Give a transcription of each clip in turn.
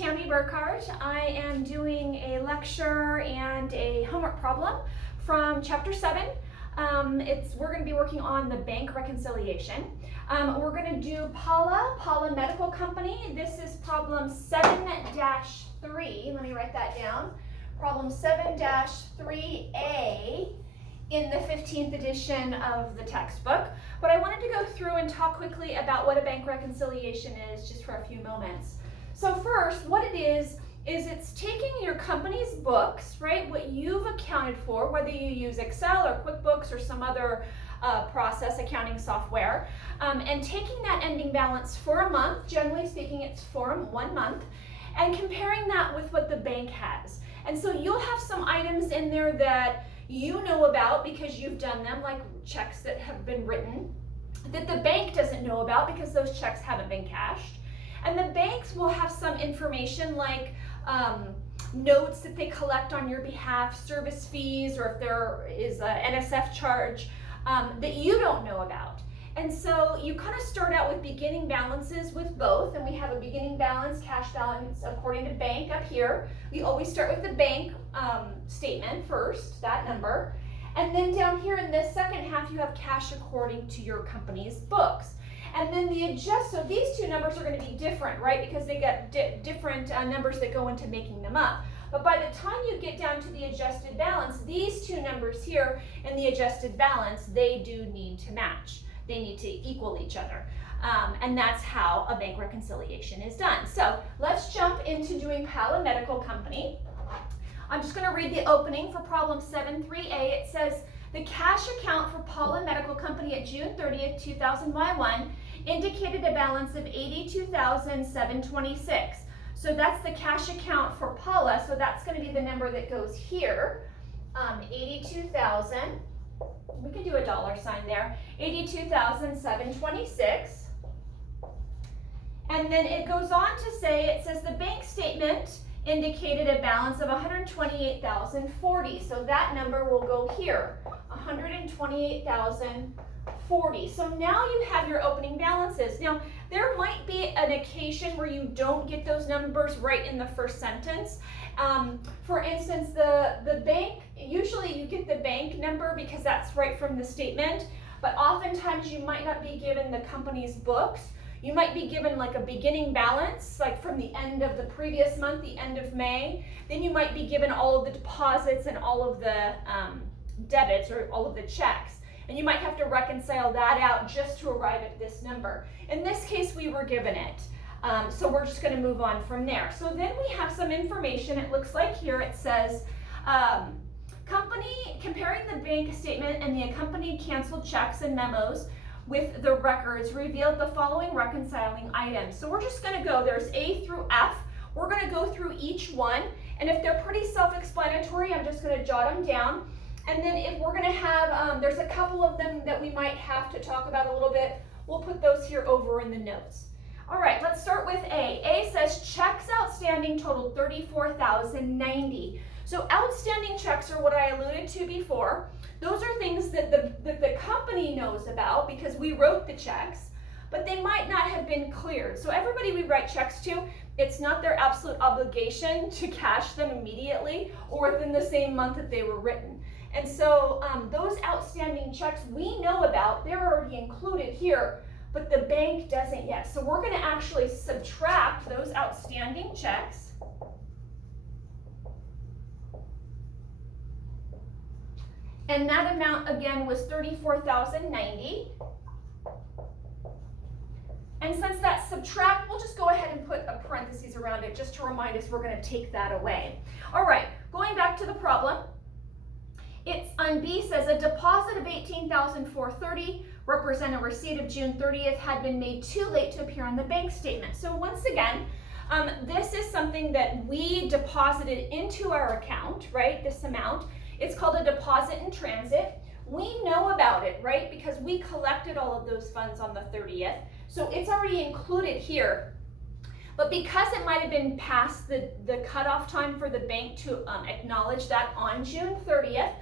Tammy Burkhardt. I am doing a lecture and a homework problem from Chapter 7. We're going to be working on the bank reconciliation. We're going to do Paula Medical Company. This is problem 7-3. Let me write that down. Problem 7-3A in the 15th edition of the textbook. But I wanted to go through and talk quickly about what a bank reconciliation is just for a few moments. So first, what it is it's taking your company's books, right, what you've accounted for, whether you use Excel or QuickBooks or some other process accounting software, and taking that ending balance for a month, generally speaking it's for 1 month, and comparing that with what the bank has. And so you'll have some items in there that you know about because you've done them, like checks that have been written, that the bank doesn't know about because those checks haven't been cashed. And the banks will have some information like notes that they collect on your behalf, service fees, or if there is an NSF charge that you don't know about. And so you kind of start out with beginning balances with both, and we have a beginning balance, cash balance according to bank up here. We always start with the bank statement first, that number. And then down here in this second half, you have cash according to your company's books. And then so these two numbers are going to be different, right? Because they get different numbers that go into making them up. But by the time you get down to the adjusted balance, these two numbers here in the adjusted balance, they do need to match. They need to equal each other. And that's how a bank reconciliation is done. So let's jump into doing Paula Medical Company. I'm just going to read the opening for problem 7-3A. It says, the cash account for Paula Medical Company at June 30th, 2001 indicated a balance of $82,726. So that's the cash account for Paula, so that's going to be the number that goes here, 82,000. We can do a dollar sign there, 82,726. And then it goes on to say, it says the bank statement indicated a balance of $128,040. So that number will go here, $128,040. So now you have your opening balances. Now, there might be an occasion where you don't get those numbers right in the first sentence. For instance, the bank, usually you get the bank number because that's right from the statement, but oftentimes you might not be given the company's books. You might be given like a beginning balance, like from the end of the previous month, the end of May. Then you might be given all of the deposits and all of the debits or all of the checks. And you might have to reconcile that out just to arrive at this number. In this case, we were given it. So we're just going to move on from there. So then we have some information. It looks like here it says, company, comparing the bank statement and the accompanied canceled checks and memos with the records revealed the following reconciling items. So we're just going to go, there's A through F. We're going to go through each one, and if they're pretty self-explanatory, I'm just going to jot them down. And then if we're going to have, there's a couple of them that we might have to talk about a little bit. We'll put those here over in the notes. All right, let's start with A. A says checks outstanding totaled $34,090. So outstanding checks are what I alluded to before. Those are things that the company knows about because we wrote the checks, but they might not have been cleared. So everybody we write checks to, it's not their absolute obligation to cash them immediately or within the same month that they were written. And so those outstanding checks we know about, they're already included here, but the bank doesn't yet. So we're going to actually subtract those outstanding checks. And that amount, again, was $34,090. And since that's subtract, we'll just go ahead and put a parentheses around it just to remind us we're going to take that away. All right, going back to the problem. It's on B says a deposit of $18,430 represent a receipt of June 30th had been made too late to appear on the bank statement. So once again, this is something that we deposited into our account, right, this amount. It's called a deposit in transit. We know about it, right, because we collected all of those funds on the 30th. So it's already included here. But because it might have been past the cutoff time for the bank to acknowledge that on June 30th,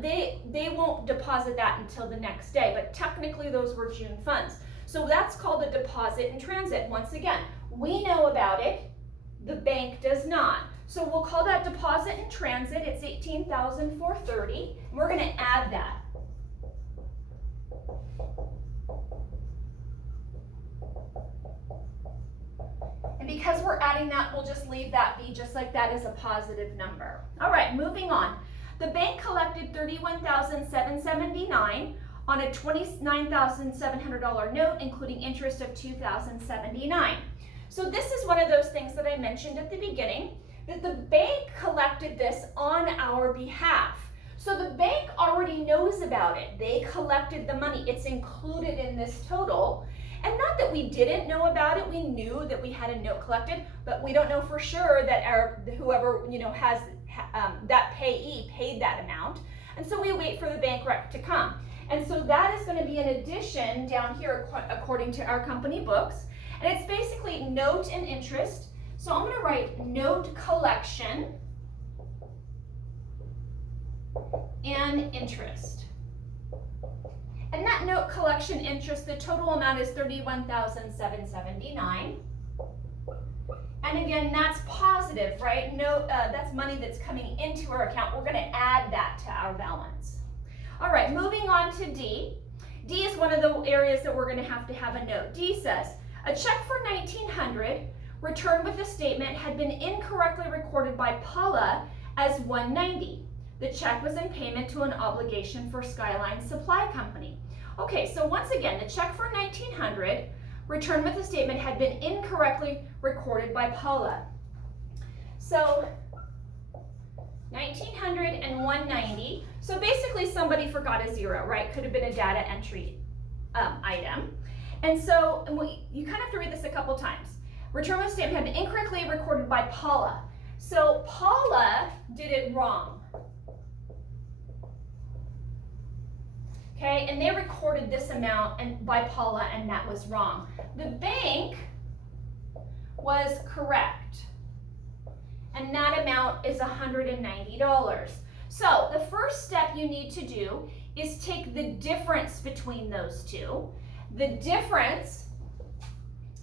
they won't deposit that until the next day. But technically those were June funds. So that's called a deposit in transit. Once again, we know about it. The bank does not. So we'll call that deposit in transit. It's $18,430. And we're going to add that. And because we're adding that, we'll just leave that be just like that as a positive number. All right, moving on. The bank collected $31,779 on a $29,700 note, including interest of $2,079. So this is one of those things that I mentioned at the beginning, that the bank collected this on our behalf. So the bank already knows about it. They collected the money. It's included in this total. And not that we didn't know about it, we knew that we had a note collected, but we don't know for sure that whoever has that payee paid that amount. And so we wait for the bank rec to come. And so that is going to be an addition down here according to our company books. And it's basically note and interest. So I'm going to write note collection and interest. And that note collection interest, the total amount is $31,779. And again, that's positive, right? That's money that's coming into our account. We're going to add that to our balance. All right, moving on to D. D is one of the areas that we're going to have a note. D says, a check for $1,900 returned with a statement had been incorrectly recorded by Paula as $190. The check was in payment to an obligation for Skyline Supply Company. Okay, so once again, the check for $1,900 returned with a statement had been incorrectly recorded by Paula. So $1,900 and $190. So basically somebody forgot a zero, right? Could have been a data entry item. And so you kind of have to read this a couple times. Return with statement had been incorrectly recorded by Paula. So Paula did it wrong. Okay, and they recorded this amount by Paula, and that was wrong. The bank was correct, and that amount is $190. So the first step you need to do is take the difference between those two. The difference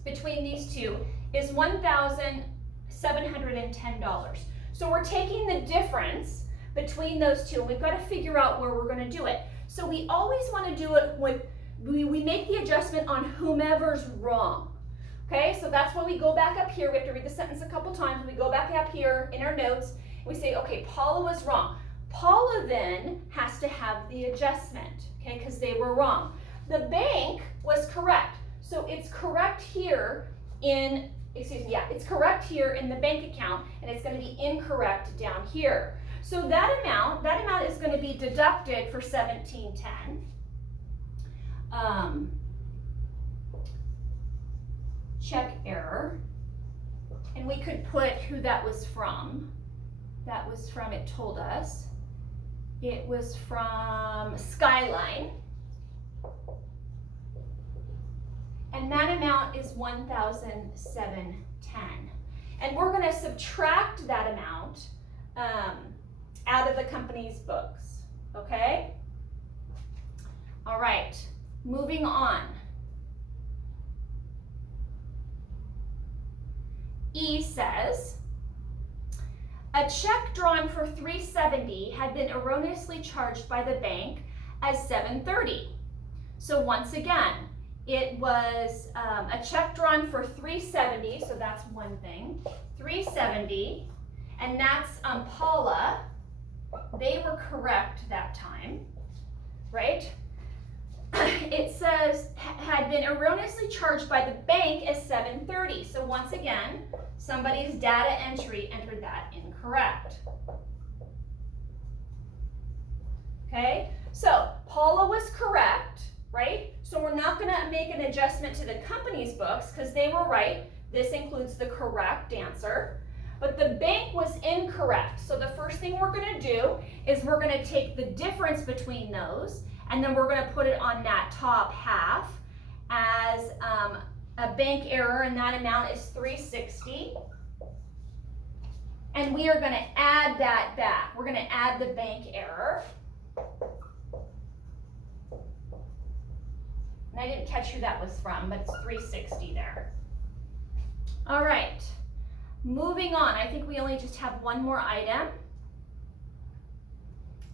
between these two is $1,710. So we're taking the difference between those two, and we've got to figure out where we're going to do it. So we always want to do it with, we make the adjustment on whomever's wrong. Okay, so that's why we go back up here. We have to read the sentence a couple times. We go back up here in our notes. And we say, okay, Paula was wrong. Paula then has to have the adjustment, okay, because they were wrong. The bank was correct. So it's correct here it's correct here in the bank account, and it's going to be incorrect down here. So that amount is going to be deducted for $1,710. Check error. And we could put who that was from. That was from, it told us. It was from Skyline. And that amount is $1,710. And we're going to subtract that amount out of the company's books, okay? All right, moving on. E says, a check drawn for $370 had been erroneously charged by the bank as $730. So once again, it was a check drawn for $370, so that's one thing, $370, and that's Paula. They were correct that time, right? It says had been erroneously charged by the bank as $730. So once again, somebody's data entry entered that incorrect. Okay, so Paula was correct, right? So we're not going to make an adjustment to the company's books because they were right. This includes the correct answer. But the bank was incorrect. So the first thing we're going to do is we're going to take the difference between those, and then we're going to put it on that top half as a bank error, and that amount is $360. And we are going to add that back. We're going to add the bank error. And I didn't catch who that was from, but it's $360 there. All right. Moving on, I think we only just have one more item.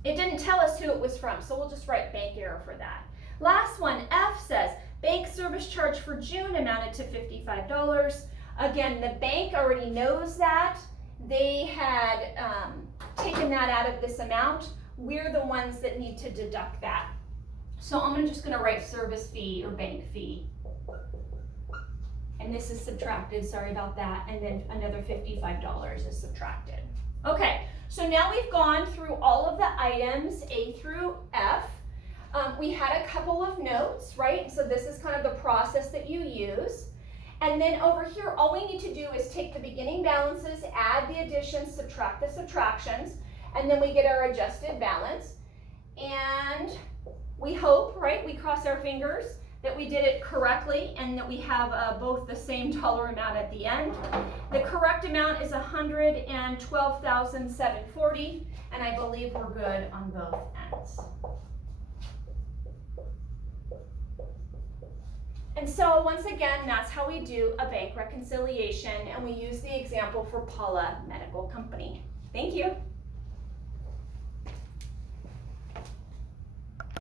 It didn't tell us who it was from, so we'll just write bank error for that. Last one, F says, bank service charge for June amounted to $55. Again, the bank already knows that. They had taken that out of this amount. We're the ones that need to deduct that. So I'm just gonna write service fee or bank fee. And this is subtracted, sorry about that, and then another $55 is subtracted. Okay, so now we've gone through all of the items A through F. We had a couple of notes, right? So this is kind of the process that you use. And then over here, all we need to do is take the beginning balances, add the additions, subtract the subtractions, and then we get our adjusted balance. And we hope, right, we cross our fingers that we did it correctly and that we have both the same dollar amount at the end. The correct amount is $112,740, and I believe we're good on both ends. And so once again, that's how we do a bank reconciliation, and we use the example for Paula Medical Company. Thank you.